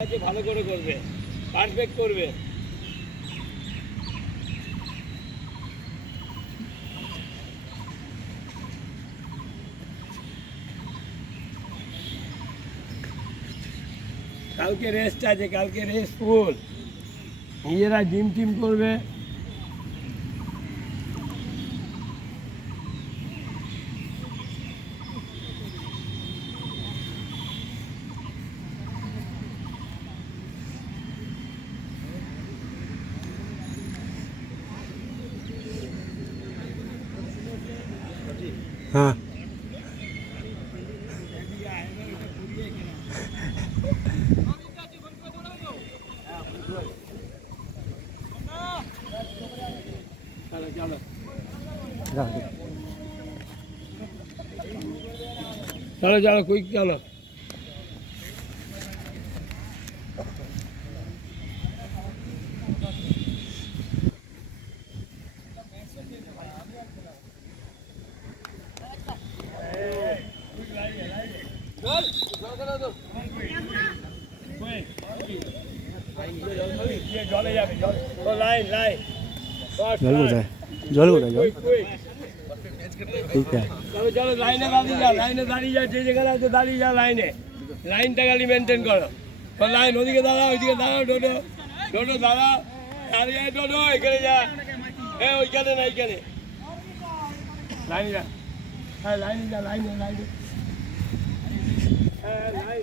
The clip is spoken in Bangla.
ভালো করে করবে, পারফেক্ট করবে। কালকে রেস্ট আছে, কালকে রেস্ট ফুল, নিজেরা জিম টিম করবে। হ্যাঁ চলো চলো কুইক চলো। জলে যাবে, লাইন লাইন জল কোথায় জল কোথায় জল ঠিক আছে চলো চলো লাইনে দাঁড়িয়ে যা, লাইনে দাঁড়িয়ে যা, যে যেখানে আছে দাঁড়িয়ে যা লাইনে। লাইনটা খালি মেনটেন করো। লাইন ওদিকে দাঁড়াও, ওইদিকে দাঁড়াও, ডোডো ডোডো দাঁড়াও, দাঁড়িয়ে ডোডো এখানে যা, হ্যাঁ ওইখানে না এইখানে লাইনে যা, হ্যাঁ লাইনে যা, লাইনে লাইনে, হ্যাঁ লাইন